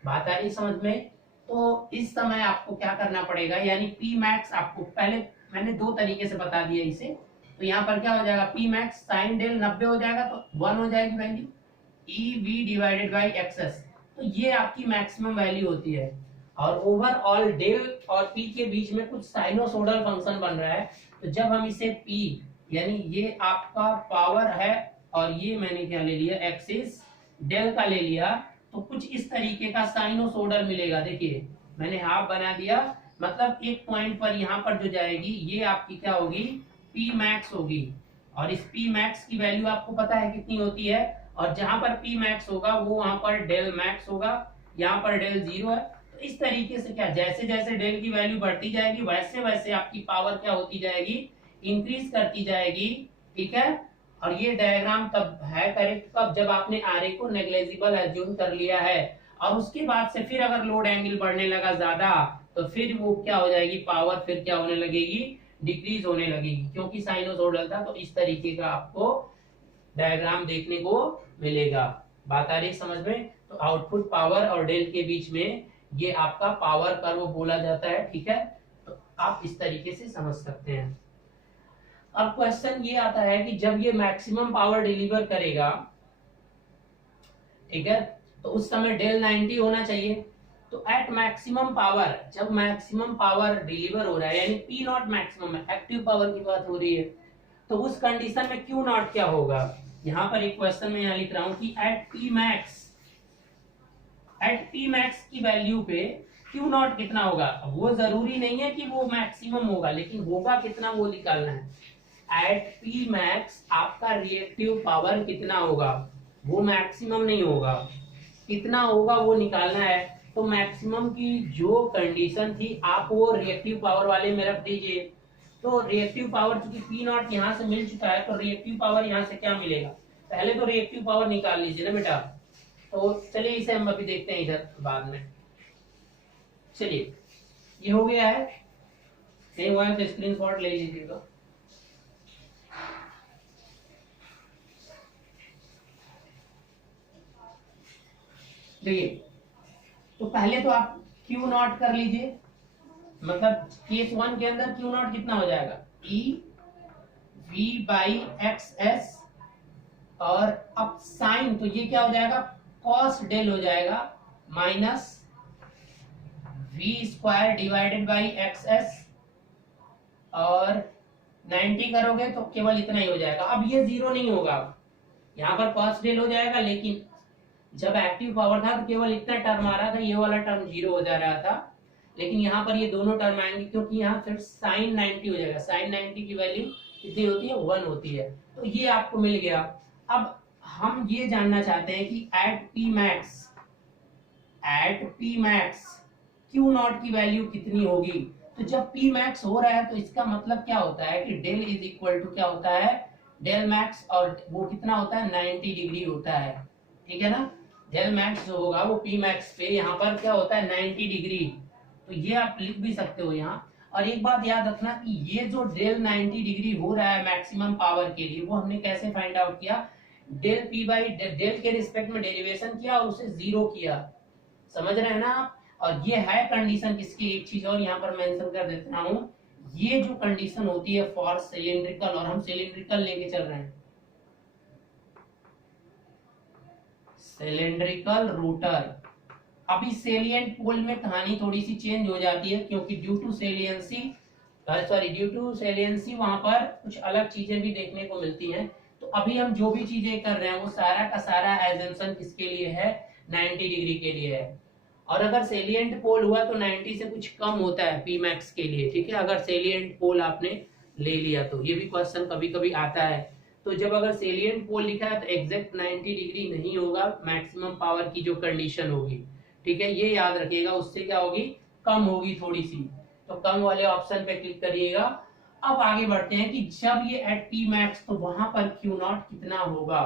बात आ रही समझ में। तो इस समय आपको क्या करना पड़ेगा, यानी पी मैक्स आपको पहले मैंने दो तरीके से बता दिया इसे। तो यहाँ पर क्या हो जाएगा, पी मैक्स साइन डेल 90 हो जाएगा तो 1 हो जाएगी value, E we divided by X S, तो ये आपकी मैक्सिमम वैल्यू होती है। और ओवरऑल डेल और पी के बीच में कुछ साइनोसोडल फंक्शन बन रहा है, तो जब हम इसे पी, यानी ये आपका पावर है और ये मैंने क्या ले लिया एक्सिस डेल का ले लिया, तो कुछ इस तरीके का साइनोसोडल मिलेगा। देखिए मैंने हाफ बना दिया, मतलब एक पॉइंट पर यहाँ पर जो जाएगी ये आपकी क्या होगी, पी मैक्स होगी, और इस पी मैक्स की वैल्यू आपको पता है कितनी होती है, और जहां पर पी मैक्स होगा वो वहां पर डेल मैक्स होगा, यहाँ पर डेल जीरो है। तो इस तरीके से क्या, जैसे जैसे डेल की वैल्यू बढ़ती जाएगी वैसे वैसे आपकी पावर क्या होती जाएगी, इंक्रीज करती जाएगी। ठीक है, और ये डायग्राम तब है करेक्ट कब, जब आपने आरए को नेग्लेजिबल एज्यूम कर लिया है, और उसके बाद से फिर अगर लोड एंगल बढ़ने लगा ज्यादा, तो फिर वो क्या हो जाएगी, पावर फिर क्या होने लगेगी, डिक्रीज होने लगेगी, क्योंकि साइनोसोडल था। तो इस तरीके का आपको डायग्राम देखने को मिलेगा। बात आ रही समझ में। तो आउटपुट पावर और डेल के बीच में ये आपका पावर कर्व बोला जाता है। ठीक है, तो आप इस तरीके से समझ सकते हैं। अब क्वेश्चन ये आता है कि जब ये मैक्सिमम पावर डिलीवर करेगा, ठीक है, तो उस समय डेल 90 होना चाहिए। तो एट मैक्सिमम पावर, जब मैक्सिमम पावर डिलीवर हो रहा है, यानी पी नॉट मैक्सिमम है, एक्टिव पावर की बात हो रही है, तो उस कंडीशन में क्यू नॉट क्या होगा। यहां पर एक क्वेश्चन में यहां लिख रहा हूं कि एट पी मैक्स की वैल्यू पे क्यू नॉट कितना होगा। वो जरूरी नहीं है कि वो मैक्सिमम होगा, लेकिन होगा कितना वो निकालना है। एट पी मैक्स आपका रिएक्टिव पावर कितना होगा, वो मैक्सिमम नहीं होगा, कितना होगा वो निकालना है। तो मैक्सिमम की जो कंडीशन थी आप वो रिएक्टिव पावर वाले में रख दीजिए। तो रिएक्टिव पावर चूंकि पी नॉट यहाँ से मिल चुका है, तो रिएक्टिव पावर यहाँ से क्या मिलेगा, पहले तो रिएक्टिव पावर निकाल लीजिए ना बेटा। तो चलिए इसे हम अभी देखते हैं इधर बाद में। चलिए ये हो गया है, नहीं हुआ है तो स्क्रीनशॉट ले लीजिएगा। देखिए तो पहले तो आप क्यू नॉट कर लीजिए, मतलब केस 1 के अंदर क्यू नॉट कितना हो जाएगा, E v by X S, और अब साइन तो ये क्या हो जाएगा, कॉस डेल हो जाएगा minus V square divided by X S, और 90 करोगे तो केवल इतना ही हो जाएगा। अब ये जीरो नहीं होगा, यहाँ पर कॉस डेल हो जाएगा, लेकिन जब एक्टिव पावर था तो केवल इतना टर्म आ रहा था, ये वाला टर्म जीरो हो जा रहा था, लेकिन यहाँ पर ये दोनों टर्म आएंगे, क्योंकि यहाँ फिर साइन 90 हो जाएगा। साइन 90 की वैल्यू कितनी होती है, 1 होती है। तो ये आपको मिल गया। अब हम ये जानना चाहते हैं कि at P max Q naught की वैल्यू कितनी होगी। तो जब पी मैक्स हो रहा है तो इसका मतलब क्या होता है कि डेल इज इक्वल टू क्या होता है, डेल मैक्स, और वो कितना होता है, 90 डिग्री होता है। ठीक है ना, डेल मैक्स जो होगा वो पी मैक्स पे यहाँ पर क्या होता है, 90 डिग्री। तो ये आप लिख भी सकते हो यहाँ। और एक बात याद रखना कि ये जो डेल 90 डिग्री हो रहा है मैक्सिमम पावर के लिए, वो हमने कैसे फाइंड आउट किया, डेल पी बाई डेल के रिस्पेक्ट में डेरिवेशन किया और उसे जीरो किया। समझ रहे हैं ना आप। और ये है कंडीशन किसकी, एक चीज और यहाँ पर मेंशन कर देता हूं, ये जो कंडीशन होती है फॉर सिलिंड्रिकल, और हम सिलिंड्रिकल लेके चल रहे हैं, सिलिंड्रिकल रोटर। अभी सेलिएंट पोल में कहानी थोड़ी सी चेंज हो जाती है, क्योंकि ड्यू टू सेलियंसी वहां पर कुछ अलग चीजें भी देखने को मिलती हैं। तो अभी हम जो भी चीजें कर रहे हैं वो सारा का सारा एजम्पशन किसके लिए है, 90 डिग्री के लिए है। और अगर सेलिएंट पोल हुआ तो 90 से कुछ कम होता है पी मैक्स के लिए। ठीक है, अगर सेलिएंट पोल आपने ले लिया तो ये भी क्वेश्चन कभी कभी आता है। तो जब अगर सेलिएंट पोल लिखा है तो एग्जैक्ट 90 डिग्री नहीं होगा मैक्सिमम पावर की जो कंडीशन होगी। ठीक है, ये याद रखिएगा, उससे क्या होगी, कम होगी थोड़ी सी। तो कम वाले ऑप्शन पे क्लिक करिएगा। अब आगे बढ़ते हैं कि जब ये एट पी मैक्स तो वहां पर क्यू नॉट कितना होगा।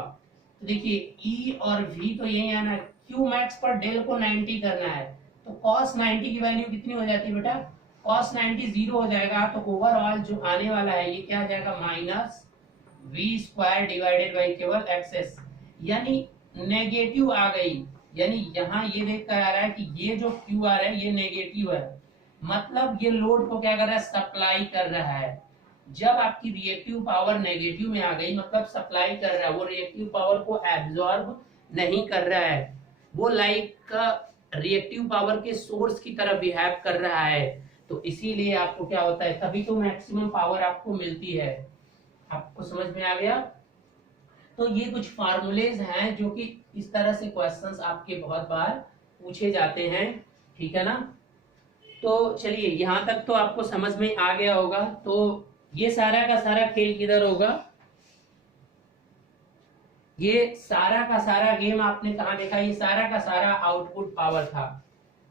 तो देखिए ई और वी तो यही है ना, क्यू मैक्स पर डेल को 90 करना है, तो cos 90 की वैल्यू कितनी हो जाती है बेटा, cos 90 जीरो हो जाएगा। तो ओवरऑल जो आने वाला है ये क्या आ जाएगा, minus V square divided by केवल एक्सेस, यानी नेगेटिव आ गई। यानी यहाँ ये देख कर आ रहा है कि ये जो क्यू आ रहा है ये नेगेटिव है, मतलब ये लोड को क्या कर रहा है, सप्लाई कर रहा है। जब आपकी रिएक्टिव पावर नेगेटिव में आ गई मतलब सप्लाई कर रहा है, वो रिएक्टिव पावर को एब्जॉर्ब नहीं कर रहा है, वो लाइक रिएक्टिव पावर के सोर्स की तरह बिहेव कर रहा है। तो इसीलिए आपको क्या होता है, तभी तो मैक्सिमम पावर आपको मिलती है। आपको समझ में आ गया। तो ये कुछ फार्मूलेज हैं जो कि इस तरह से क्वेश्चंस आपके बहुत बार पूछे जाते हैं। ठीक है ना, तो चलिए यहाँ तक तो आपको समझ में आ गया होगा। तो ये सारा का सारा खेल किधर होगा, ये सारा का सारा गेम आपने कहा देखा, ये सारा का सारा आउटपुट पावर था।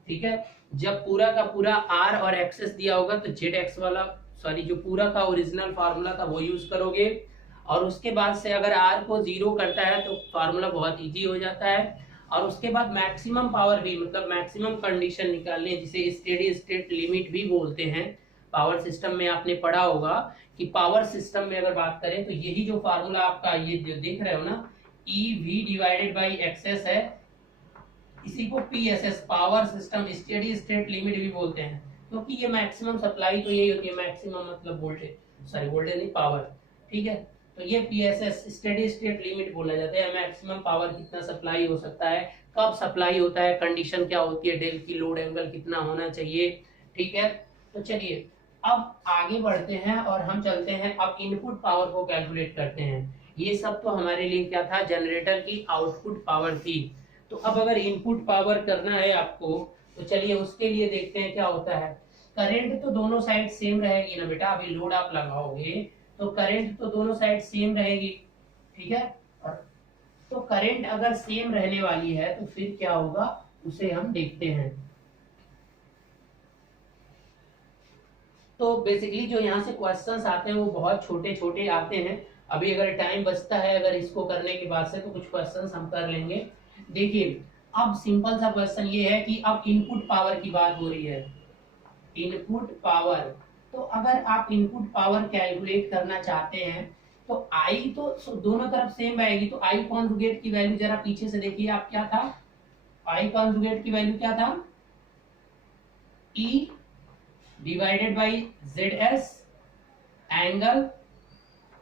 ठीक है, जब पूरा का पूरा आर और एक्सेस दिया होगा तो जेड एक्स वाला जो पूरा का ओरिजिनल फार्मूला था वो यूज करोगे। और उसके बाद से अगर आर को जीरो करता है तो फार्मूला बहुत इजी हो जाता है। और उसके बाद मैक्सिमम पावर भी, मतलब मैक्सिमम कंडीशन निकालने, जिसे स्टेडी स्टेट लिमिट भी बोलते हैं। पावर सिस्टम में आपने पढ़ा होगा कि पावर सिस्टम में अगर बात करें तो यही जो फार्मूला आपका ये जो देख रहे हो ना, E we divided by X S है, इसी को PSS power system steady state limit भी बोलते हैं। क्योंकि ये मैक्सिमम सप्लाई तो यही होती है, मैक्सिमम मतलब वोल्टेज नहीं, पावर। ठीक है, तो ये पीएसएस स्टेडी स्टेट लिमिट बोला जाता है, मैक्सिमम पावर कितना सप्लाई हो सकता है, कब सप्लाई होता है, कंडीशन क्या होती है, डेल की लोड एंगल कितना होना चाहिए। ठीक है, तो चलिए अब आगे बढ़ते हैं और हम चलते हैं, अब इनपुट पावर को कैलकुलेट करते हैं। ये सब तो हमारे लिए क्या था, जनरेटर की आउटपुट पावर थी। तो अब अगर इनपुट पावर करना है आपको तो चलिए उसके लिए देखते हैं क्या होता है। करंट तो दोनों साइड सेम रहेगी ना बेटा, अभी लोड आप लगाओगे तो करंट तो दोनों साइड सेम रहेगी। ठीक है, तो करंट अगर सेम रहने वाली है तो फिर क्या होगा उसे हम देखते हैं। तो बेसिकली जो यहाँ से क्वेश्चंस आते हैं वो बहुत छोटे छोटे आते हैं। अभी अगर टाइम बचता है, अगर इसको करने के बाद से तो कुछ क्वेश्चंस हम कर लेंगे। देखिए अब सिंपल सा क्वेश्चन ये है कि अब इनपुट पावर की बात हो रही है, इनपुट पावर। तो अगर आप इनपुट पावर कैलकुलेट करना चाहते हैं तो आई तो दोनों तरफ सेम आएगी, तो आई कॉन्जुगेट की वैल्यू जरा पीछे से देखिए आप, क्या था, आई कॉन्जुगेट की वैल्यू क्या था, e divided by Z s angle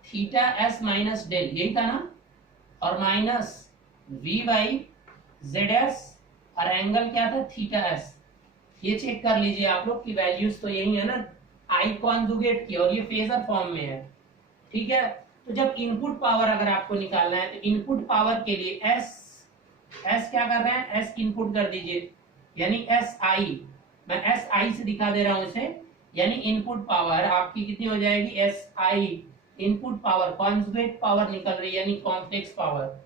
theta S minus del, यही था ना, और minus we by Z S और एंगल क्या था, थीटा एस। ये चेक कर लीजिए आप लोग की वैल्यूज तो यही है ना, आई कॉन्जुगेट की, और ये फेजर फॉर्म में है। ठीक है, तो जब इनपुट पावर अगर आपको निकालना है तो इनपुट पावर के लिए एस क्या कर रहे हैं, एस इनपुट कर दीजिए, यानी एस आई, मैं एस आई से दिखा दे रहा हूं इसे, यानी इनपुट पावर आपकी कितनी हो जाएगी, S I input power conjugate power निकल रही है, यानी कॉम्प्लेक्स पावर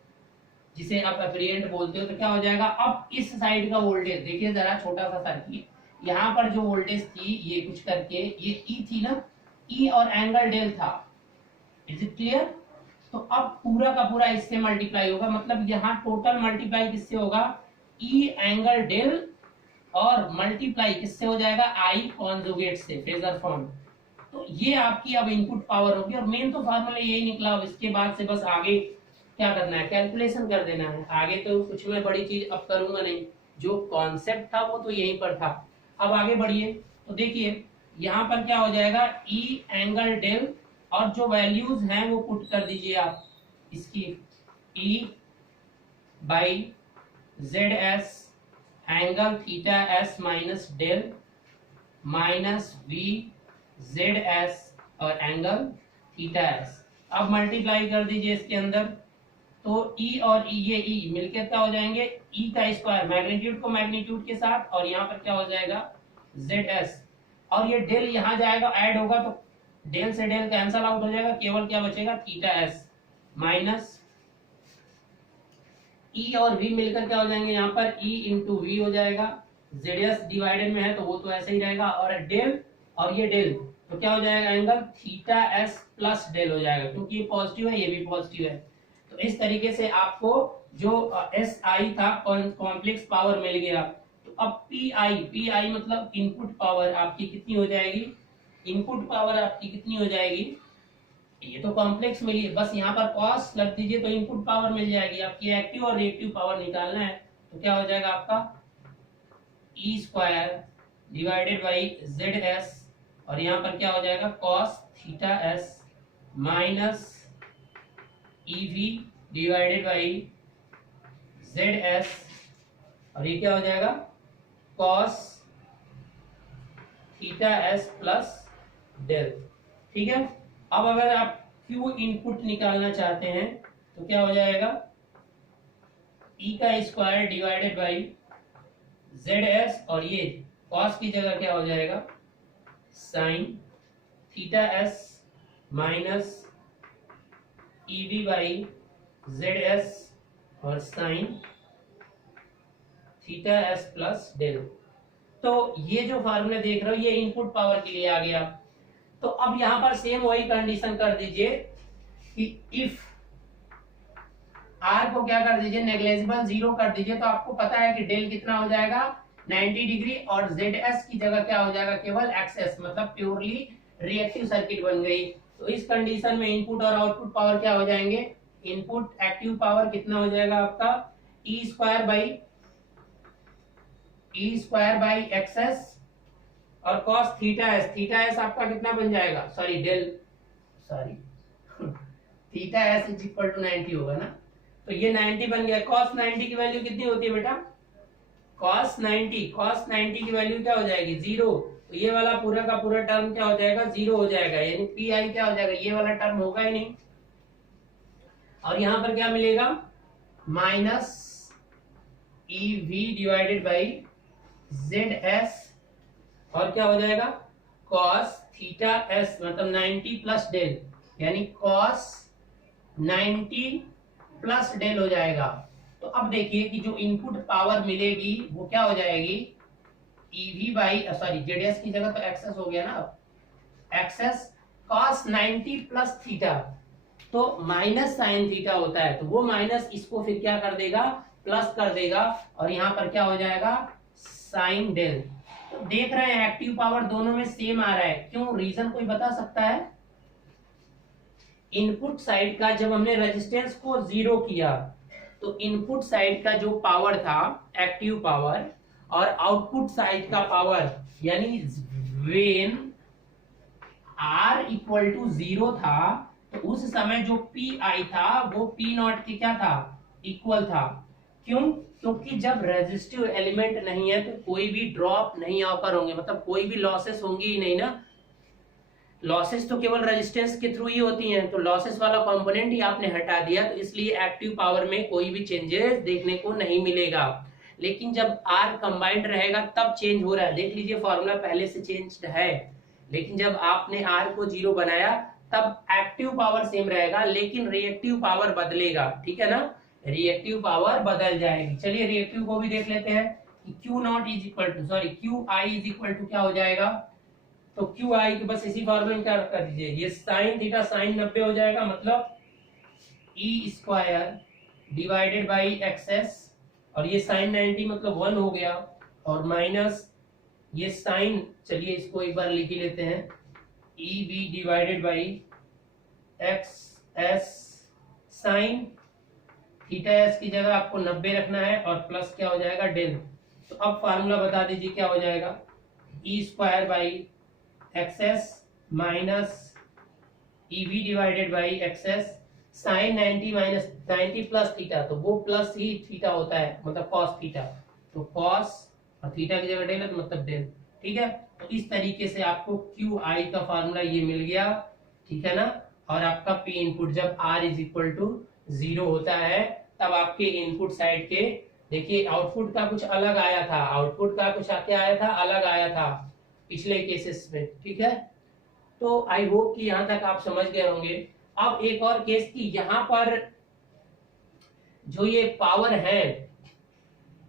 जिसे आप एप्रिएंट बोलते हो। तो क्या हो जाएगा, अब इस साइड का वोल्टेज देखिए जरा, छोटा सा सर्किट, यहाँ पर जो वोल्टेज थी ये कुछ करके ये ई थी ना, ई और एंगल डेल था, इज इट क्लियर। तो अब पूरा का पूरा इससे मल्टीप्लाई होगा, मतलब यहाँ टोटल मल्टीप्लाई किससे होगा, ई एंगल डेल, और मल्टीप्लाई किससे हो जाएगा, आई कॉन्जुगेट से, फेजर फॉर्म। तो ये आपकी अब इनपुट पावर होगी, और मेन तो फार्मूला यही निकला। अब इसके बाद से बस आगे क्या करना है, कैलकुलेशन कर देना है। आगे तो कुछ मैं बड़ी चीज अब करूंगा नहीं, जो कॉन्सेप्ट था वो तो यहीं पर था। अब आगे बढ़िए, तो देखिए यहाँ पर क्या हो जाएगा, ई एंगल डेल, और जो वैल्यूज हैं वो पुट कर दीजिए आप इसकी, e by Z s angle theta S minus del minus v z S और एंगल थीटा एस। अब मल्टीप्लाई कर दीजिए इसके अंदर, तो ई और ई, ये ई मिलकर क्या हो जाएंगे, ई का स्क्वायर, मैग्नीट्यूड को मैग्नीट्यूड के साथ, और यहाँ पर क्या हो जाएगा जेड एस, और ये डेल यहाँ जाएगा ऐड होगा, तो डेल से डेल कैंसल आउट हो जाएगा, केवल क्या बचेगा थीटा एस माइनस ई और वी मिलकर क्या हो जाएंगे, यहाँ पर ई इंटू वी हो जाएगा, जेड एस डिवाइडेड में है तो वो तो ऐसे ही रहेगा, और डेल और ये डेल, तो क्या हो जाएगा angle theta S plus del हो जाएगा, क्योंकि ये पॉजिटिव है ये भी पॉजिटिव है। तो इस तरीके से आपको जो एस आई था कॉम्प्लेक्स पावर मिल गया। तो अब पी आई मतलब इनपुट पावर आपकी कितनी हो जाएगी, इनपुट पावर आपकी कितनी हो जाएगी, ये तो कॉम्प्लेक्स मिली है, बस यहाँ पर कॉस लग दीजिए तो इनपुट पावर मिल जाएगी। आपकी एक्टिव और रिएक्टिव पावर निकालना है, तो क्या हो जाएगा आपका ई square divided by Z S, और यहाँ पर क्या हो जाएगा cos theta S minus e we divided by Z S, और ये क्या हो जाएगा cos theta S plus del. ठीक है, अब अगर आप क्यू इनपुट निकालना चाहते हैं तो क्या हो जाएगा, ई का square divided by Z S, और ये कॉस की जगह क्या हो जाएगा sine theta S minus e v by Z S और sine theta S plus del. तो ये जो फार्मूला देख रहे हो ये इनपुट पावर के लिए आ गया। तो अब यहां पर सेम वही कंडीशन कर दीजिए कि इफ आर को क्या कर दीजिए नेग्लेजिबल 0 कर दीजिए, तो आपको पता है कि डेल कितना हो जाएगा 90 डिग्री, और जेड एस की जगह क्या हो जाएगा केवल एक्सेस, मतलब प्योरली रिएक्टिव सर्किट बन गई। तो इस कंडीशन में इनपुट और आउटपुट पावर क्या हो जाएंगे, इनपुट एक्टिव पावर कितना हो जाएगा आपका ई स्क्वायर बाई एक्सेस, और cos थीटा एस आपका कितना बन जाएगा, theta S is equal to 90 होगा ना, तो ये 90 बन गया। cos 90 की वैल्यू कितनी होती है बेटा, cos 90 की वैल्यू क्या हो जाएगी 0, तो ये वाला पूरा का पूरा टर्म क्या हो जाएगा 0 हो जाएगा, यानी पी आई क्या हो जाएगा, ये वाला टर्म होगा ही नहीं। और यहां पर क्या मिलेगा minus e we divided by Z S, और क्या हो जाएगा cos थीटा एस मतलब 90 प्लस डेल, यानी cos 90 प्लस डेल हो जाएगा। तो अब देखिए कि जो इनपुट पावर मिलेगी वो क्या हो जाएगी ईवी बाई जेडएस की जगह तो एक्सेस हो गया ना, अब एक्सेस cos 90 प्लस थीटा, तो माइनस साइन थीटा होता है, तो वो माइनस इसको फिर क्या कर देगा प्लस कर देगा, और यहां पर क्या हो जाएगा साइन डेल। तो देख रहे हैं एक्टिव पावर दोनों में सेम आ रहा है, क्यों, रीजन कोई बता सकता है। इनपुट साइड का जब हमने रेजिस्टेंस को 0 किया तो इनपुट साइड का जो पावर था एक्टिव पावर, और आउटपुट साइड का पावर, यानी व्हेन R इक्वल टू 0 था तो उस समय जो पी आई था वो पी नॉट के क्या था इक्वल था। क्यों, क्योंकि जब रेजिस्टिव एलिमेंट नहीं है तो कोई भी ड्रॉप नहीं ऑकर होंगे, मतलब कोई भी लॉसेस होंगी ही नहीं ना, लॉसेस तो केवल रेजिस्टेंस के थ्रू ही होती हैं, तो लॉसेस वाला कंपोनेंट ही आपने हटा दिया, तो इसलिए एक्टिव पावर में कोई भी चेंजेस देखने को नहीं मिलेगा। लेकिन जब R कंबाइंड रहेगा तब चेंज हो रहा है, देख लीजिए फॉर्मूला पहले से चेंज है, लेकिन जब आपने R को 0 बनाया तब एक्टिव पावर सेम रहेगा लेकिन रिएक्टिव पावर बदलेगा, ठीक है ना, रिएक्टिव पावर बदल जाएगी। चलिए रिएक्टिव को भी देख लेते हैं कि Q I is equal to क्या हो जाएगा। तो क्यू आई के बस इसी फॉर्मूले में क्या कर दीजिए, ये साइन थीटा साइन 90 हो जाएगा, मतलब e square divided by X S, और ये साइन 90 मतलब 1 हो गया, और माइनस ये साइन, चलिए इसको एक बार लिख ही लेते हैं, E B divided by X S sine theta S की जगह आपको 90 रखना है, और प्लस क्या हो जाएगा डेल। तो अब फार्मूला बता दीजिए क्या हो जाएगा, e square by x s minus e we divided by x s sine 90 minus 90 plus theta, तो वो प्लस ही थीटा होता है, मतलब कॉस थीटा, तो कॉस और थीटा की जगह डेल है तो मतलब डेल, ठीक है। तो इस तरीके से आपको क्यू आई का फार्मूला ये मिल गया, ठीक है ना। और आपका पी इनपुट जब आर इज इक्वल टू 0 होता है तब आपके इनपुट साइड के, देखिए आउटपुट का कुछ अलग आया था, आउटपुट का कुछ क्या आया था, अलग आया था पिछले केसेस में, ठीक है। तो आई होप कि यहां तक आप समझ गए होंगे। अब एक और केस की, यहां पर जो ये पावर है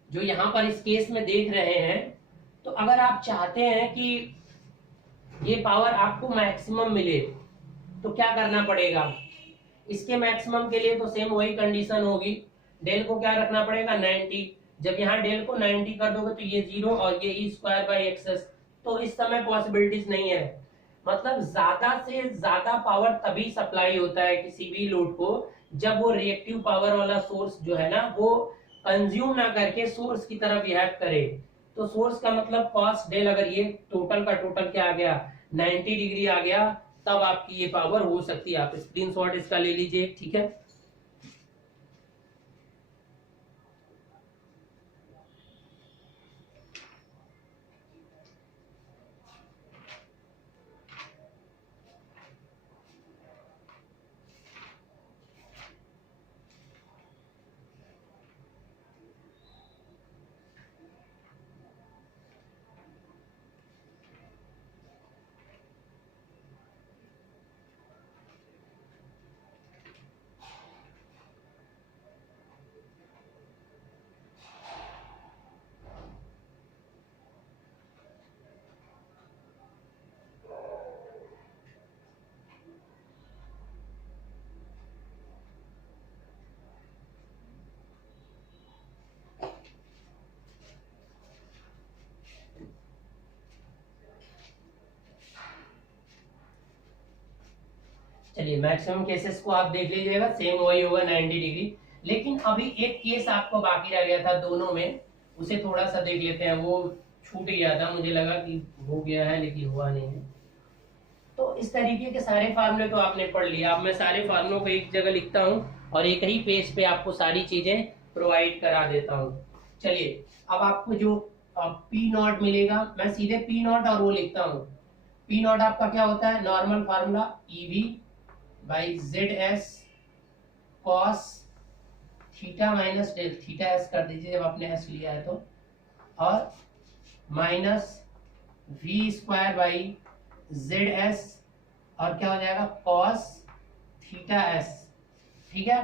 जो यहां पर इस केस में देख रहे हैं, तो अगर आप चाहते हैं कि ये पावर आपको मैक्सिमम मिले तो क्या करना पड़ेगा, इसके मैक्सिमम के लिए तो सेम वही कंडीशन होगी, डेल को क्या रखना पड़ेगा 90, जब यहाँ डेल को 90 कर दोगे तो ये 0 और ये ई स्क्वायर बाई एक्सेस, तो इस समय पॉसिबिलिटीज नहीं है, मतलब ज्यादा से ज्यादा पावर तभी सप्लाई होता है किसी भी लोड को जब वो रिएक्टिव पावर वाला सोर्स जो है ना वो कंज्यूम ना करके सोर्स की तरफ बिहेव करे। तो सोर्स का मतलब कॉस डेल, अगर ये टोटल का टोटल क्या आ गया 90 डिग्री आ गया, तब आपकी ये पावर हो सकती है। आप स्क्रीनशॉट इसका ले लीजिए, ठीक है। चलिए मैक्सिमम केसेस को आप देख लीजिएगा, सेम वही होगा 90 डिग्री। लेकिन अभी एक केस आपको बाकी रह गया था दोनों में, उसे थोड़ा सा देख लेते हैं, वो छूट गया था, मुझे लगा कि हो गया है लेकिन हुआ नहीं है। तो इस तरीके के सारे फार्मूले तो आपने पढ़ लिया, अब मैं सारे फार्मूलों को एक जगह लिखता हूँ और एक ही पेज पे आपको सारी चीजें प्रोवाइड करा देता हूँ। चलिए अब आपको जो पी नॉट मिलेगा, मैं सीधे पी नॉट और वो लिखता हूँ। पी नॉट आपका क्या होता है, normal formula EV by Z S cos theta minus del, theta S कर दीजिए जब आपने एस लिया है तो, और minus V square by Z S, और क्या हो जाएगा कॉस थीटा एस, ठीक है।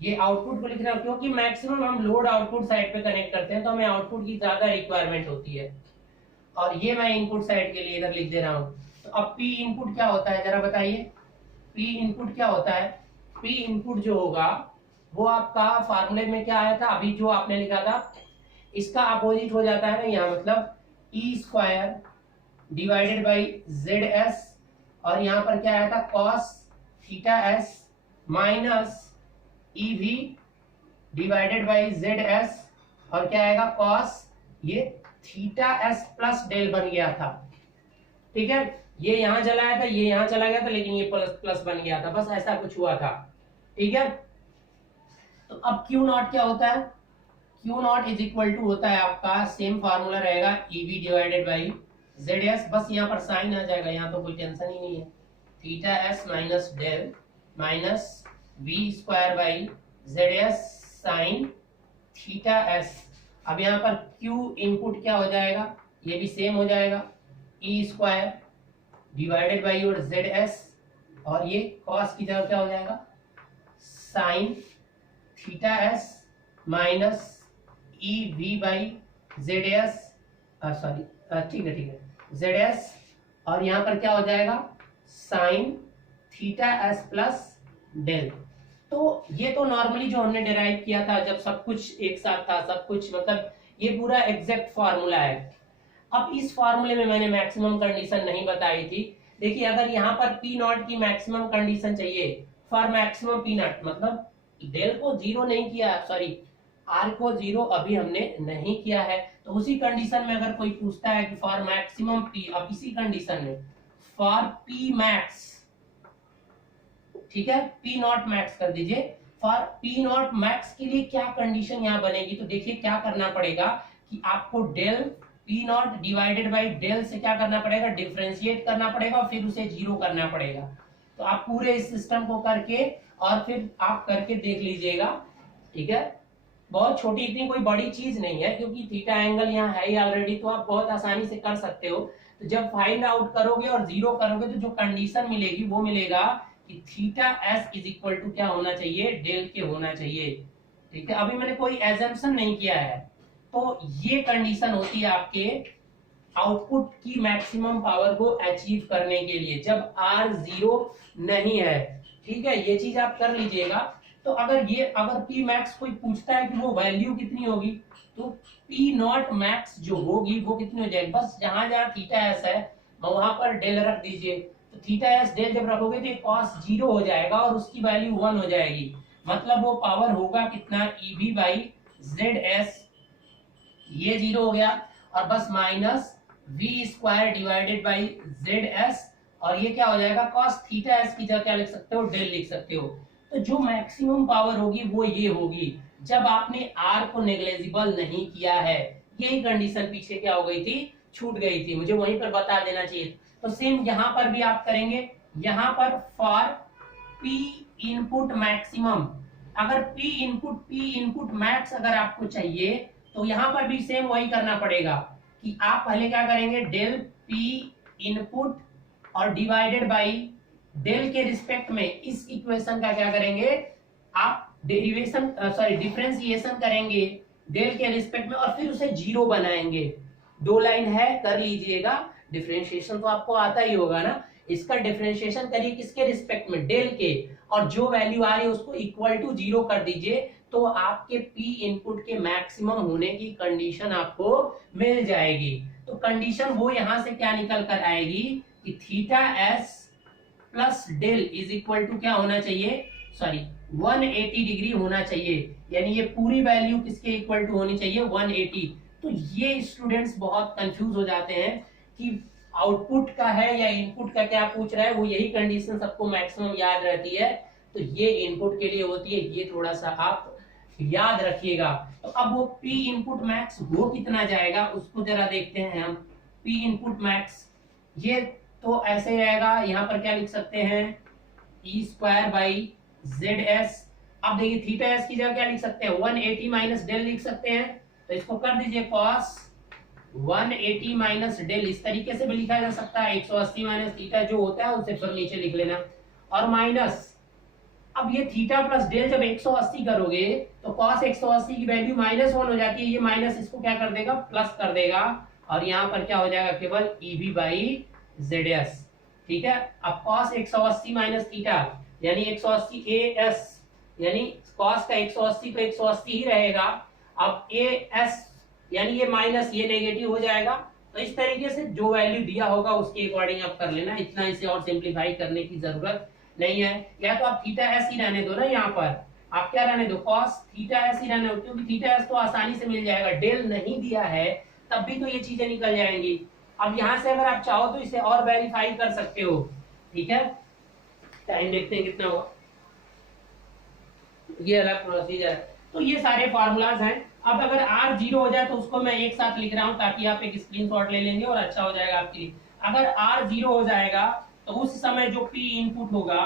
ये आउटपुट को लिख रहा हूं क्योंकि मैक्सिमम हम लोड आउटपुट साइड पे कनेक्ट करते हैं तो हमें आउटपुट की ज्यादा रिक्वायरमेंट होती है, और ये मैं इनपुट साइड के लिए इधर लिख दे रहा हूं। तो अब पी इनपुट क्या होता है जरा बताइए, पी इनपुट क्या होता है, पी इनपुट जो होगा वो आपका फार्मूले में क्या आया था, अभी जो आपने लिखा था इसका अपोजिट हो जाता है ना यहाँ, मतलब e square divided by Z S, और यहाँ पर क्या आया था cos theta S minus e we divided by Z S, और क्या आएगा कॉस ये थीटा एस प्लस डेल बन गया था, ठीक है। ये यहां चला गया था, ये यहां चला गया था, लेकिन ये प्लस प्लस बन गया था, बस ऐसा कुछ हुआ था, ठीक है। तो अब क्यू नॉट क्या होता है, Q naught is equal to होता है आपका सेम फार्मूला रहेगा EV divided by Z S, बस यहाँ पर साइन आ जाएगा, यहाँ तो कोई टेंशन ही नहीं है, theta S minus del minus V square by Z S sine theta S. अब यहाँ पर क्यू इनपुट क्या हो जाएगा, ये भी सेम हो जाएगा, ई स्क्वायर डिवाइडेड बाई और जेड एस और ये कॉस की जगह क्या हो जाएगा, sine theta S minus e v by Z S, sorry ठीक है जेड एस, और यहां पर क्या हो जाएगा sine theta S plus del. तो ये तो नॉर्मली जो हमने डिराइव किया था जब सब कुछ एक साथ था, सब कुछ मतलब ये पूरा एग्जैक्ट फार्मूला है। अब इस फार्मूले में मैंने मैक्सिमम कंडीशन नहीं बताई थी। देखिए अगर यहाँ पर पी नॉट की मैक्सिमम कंडीशन चाहिए फॉर मैक्सिमम पी नॉट, मतलब डेल को जीरो नहीं किया, सॉरी आर को जीरो अभी हमने नहीं किया है, तो उसी कंडीशन में अगर कोई पूछता है कि फॉर मैक्सिमम पी, अब इसी कंडीशन में फॉर पी मैक्स, ठीक है पी नॉट मैक्स कर दीजिए, फॉर पी नॉट मैक्स के लिए क्या कंडीशन यहाँ बनेगी, तो देखिए क्या करना पड़ेगा कि आपको del P naught divided by del से क्या करना पड़ेगा, डिफरेंशिएट करना पड़ेगा और फिर उसे जीरो करना पड़ेगा। तो आप पूरे इस सिस्टम को करके और फिर आप करके देख लीजिएगा, ठीक है। बहुत छोटी, इतनी कोई बड़ी चीज नहीं है क्योंकि थीटा एंगल यहाँ है ही ऑलरेडी, तो आप बहुत आसानी से कर सकते हो। तो जब फाइंड आउट करोगे और जीरो करोगे तो जो कंडीशन मिलेगी वो मिलेगा कि theta S is equal to क्या होना चाहिए, डेल के होना चाहिए, ठीक है। अभी मैंने कोई एजम्पशन नहीं किया है, तो ये कंडीशन होती है आपके आउटपुट की मैक्सिमम पावर को अचीव करने के लिए जब आर जीरो नहीं है, ठीक है। ये चीज आप कर लीजिएगा। तो अगर पी मैक्स कोई पूछता है कि वो वैल्यू कितनी होगी, तो पी नॉट मैक्स जो होगी वो कितनी हो जाएगी, बस जहां जहां थीटा एस है वहां पर डेल रख दीजिए। तो थीटा एस डेल जब रखोगे तो ये कॉस जीरो हो जाएगा और उसकी वैल्यू 1 हो जाएगी, मतलब वो पावर होगा कितना, E B by Z S, ये जीरो हो गया, और बस minus V square divided by Z S, और ये क्या हो जाएगा कॉस थीटा एस की जगह क्या लिख सकते हो, डेल लिख सकते हो। तो जो मैक्सिमम पावर होगी वो ये होगी जब आपने आर को नेग्लेजिबल नहीं किया है। यही कंडीशन पीछे क्या हो गई थी, छूट गई थी, मुझे वहीं पर बता देना चाहिए। तो सेम यहां पर भी आप करेंगे, यहां पर फॉर पी इनपुट मैक्सिमम, अगर पी इनपुट मैक्स अगर आपको चाहिए तो यहां पर भी सेम वही करना पड़ेगा कि आप पहले क्या करेंगे, डेल पी इनपुट और डिवाइडेड बाई डेल के रिस्पेक्ट में इस इक्वेशन का क्या करेंगे, आप डेरिवेशन सॉरी डिफरेंशिएशन करेंगे डेल के रिस्पेक्ट में और फिर उसे जीरो बनाएंगे। दो लाइन है, कर लीजिएगा। डिफरेंशिएशन तो आपको आता ही होगा ना, इसका डिफरेंशिएशन करिए किसके रिस्पेक्ट में, डेल के, और जो वैल्यू आ रही है उसको इक्वल टू जीरो कर दीजिए, तो आपके पी इनपुट के मैक्सिमम होने की कंडीशन आपको मिल जाएगी। तो कंडीशन वो यहां से क्या निकल कर आएगी कि theta S plus del is equal to क्या होना चाहिए, सॉरी 180 डिग्री होना चाहिए, यानी ये पूरी वैल्यू किसके इक्वल टू होनी चाहिए, 180। तो ये स्टूडेंट्स बहुत कंफ्यूज हो जाते हैं कि आउटपुट का है या इनपुट का क्या पूछ रहा है, वो यही कंडीशन सबको मैक्सिमम याद रहती है, तो ये इनपुट के लिए होती है, ये थोड़ा सा आप याद रखिएगा। तो अब वो पी इनपुट मैक्स वो कितना जाएगा उसको जरा देखते हैं हम। पी इनपुट मैक्स ये तो ऐसे रहेगा, यहां पर क्या लिख सकते हैं, ई स्क्वायर बाई जेड एस। अब देखिए थीटा एस की जगह क्या लिख सकते हैं, 180 माइनस डेल लिख सकते हैं, तो इसको कर दीजिए कॉस 180 माइनस डेल, इस तरीके से भी लिखा जा सकता है, 180 माइनस थीटा जो होता है उसे फिर नीचे लिख लेना, और माइनस, अब ये थीटा प्लस डेल जब 180 करोगे तो cos 180 की वैल्यू -1 हो जाती है, ये माइनस इसको क्या कर देगा, प्लस कर देगा, और यहाँ पर क्या हो जाएगा केवल EB बाई ZS, ठीक है। अब cos 180 माइनस थीटा यानी 180 AS, यानी cos का 180 तो 180 ही रहेगा, अब AS यानी ये माइनस ये नेगेटिव हो जाएगा। तो इस तरीके से जो वैल्यू दिया होगा उसके अकॉर्डिंग आप कर लेना, इतना इसे और सिंप्लीफाई करने की जरूरत नहीं है। या तो आप थीटा एस ही रहने दो ना, यहाँ पर आप क्या रहने दो, cos थीटा एस ही रहने दो, क्योंकि थीटा एस तो आसानी से मिल जाएगा, डेल नहीं दिया है तब भी तो ये चीजें निकल जाएंगी। अब यहाँ से अगर आप चाहो तो इसे और वेरीफाई कर सकते हो, ठीक है। टाइम देखते हैं कितना हुआ, ये अलग प्रोसीजर है। तो ये सारे फॉर्मूलाज हैं। अब अगर R 0 हो जाए तो उसको मैं एक साथ लिख रहा हूं ताकि आप एक स्क्रीनशॉट ले लेंगे और अच्छा हो जाएगा आपके लिए। अगर R 0 हो जाएगा तो उस समय जो P इनपुट होगा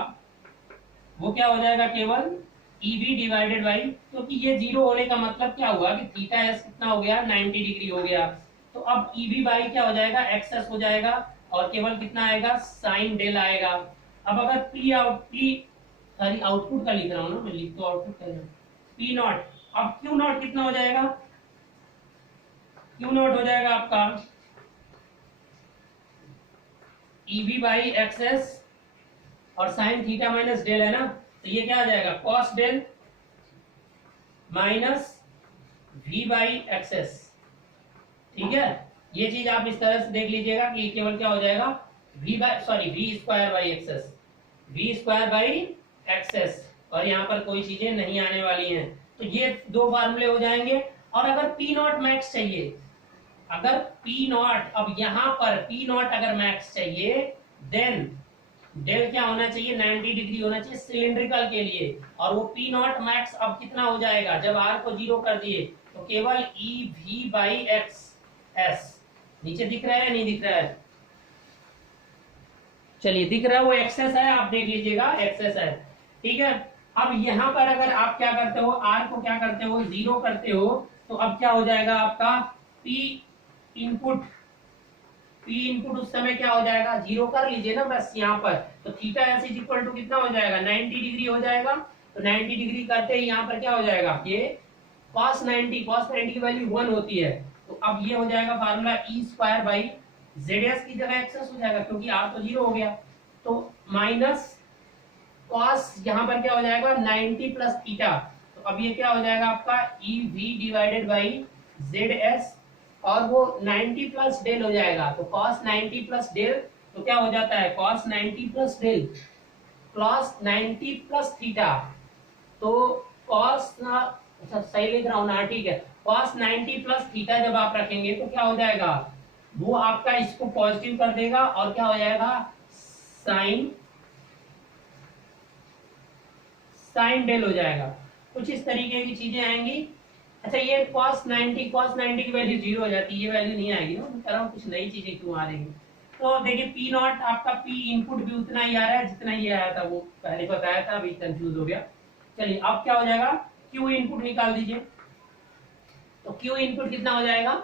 वो क्या हो जाएगा, केवल EB डिवाइडेड बाई, क्योंकि ये 0 होने का मतलब क्या हुआ कि थीटा एस कितना हो गया, 90 डिग्री हो गया। तो अब EB बाई क्या हो जाएगा, XS हो जाएगा और केवल कितना आएगा, साइन डेल आएगा। अब साइन डेल आ गया तो अब क्या होगा, 90 डिग्री माइनस 90 कितना होगा, अब अगर आउटपुट का लिख रहा हूँ ना, मैं लिख तो आउटपुट का पी नॉट। अब क्यू नॉट कितना हो जाएगा, क्यू नॉट हो जाएगा आपका ईवी बाई एक्सएस और साइन थीटा माइनस डेल है ना, तो ये क्या आ जाएगा cos del minus we by XS. ठीक है, ये चीज आप इस तरह से देख लीजिएगा कि केवल क्या हो जाएगा V square by XS, V square by XS, और यहाँ पर कोई चीजें नहीं आने वाली हैं। तो ये दो फार्मूले हो जाएंगे। और अगर पी नॉट मैक्स चाहिए, अगर पी नॉट, अब यहाँ पर पी नॉट अगर मैक्स चाहिए, देन डेल क्या होना चाहिए 90 डिग्री होना चाहिए सिलिंड्रिकल के लिए। और वो पी नॉट मैक्स अब कितना हो जाएगा, जब आर को 0 कर दिए तो केवल ई वी बाई एक्स एस। नीचे दिख रहा है नहीं दिख रहा है, चलिए दिख रहा है, वो एक्सेस है, आप देख लीजिएगा एक्सेस है। ठीक है, अब यहाँ पर अगर आप क्या करते हो, आर को क्या करते हो 0 करते हो, तो अब क्या हो जाएगा आपका पी इनपुट उस समय क्या हो जाएगा 0 कर लीजिए ना बस यहाँ पर, तो theta S is equal to कितना हो जाएगा 90 डिग्री हो जाएगा। तो 90 डिग्री करते ही यहाँ पर क्या हो जाएगा, ये cos 90 की वैल्यू 1 होती है। तो अब ये हो जाएगा formula E square by Z S की जगह एक्सेस हो जाएगा, क्योंकि आर तो 0 हो गया। तो माइनस कॉस यहाँ पर क्या हो जाएगा 90 प्लस थीटा, तो अब ये क्या हो जाएगा आपका E V divided by Z S, और वो 90 प्लस डेल हो जाएगा। तो cos 90 प्लस डेल तो क्या हो जाता है cos 90 plus del plus 90 plus theta. तो cos ना, अच्छा सही लिख रहा हूँ ना, ठीक है, cos 90 प्लस थीटा जब आप रखेंगे तो क्या हो जाएगा, वो आपका इसको पॉजिटिव कर देगा और क्या हो जाएगा साइन डेल हो जाएगा। कुछ इस तरीके की चीजें आएंगी। अच्छा ये cos 90 की वैल्यू 0 हो जाती है, ये वैल्यू नहीं आएगी ना, मैं कह रहा हूँ कुछ नई चीजें क्यों आ रही हैं। तो देखिए पी नॉट आपका पी इनपुट भी उतना ही आ रहा है जितना ये आया था, वो पहले बताया था, अभी कंफ्यूज हो गया। चलिए अब क्या हो जाएगा, क्यू इनपुट निकाल दीजिए। तो क्यू इनपुट कितना हो जाएगा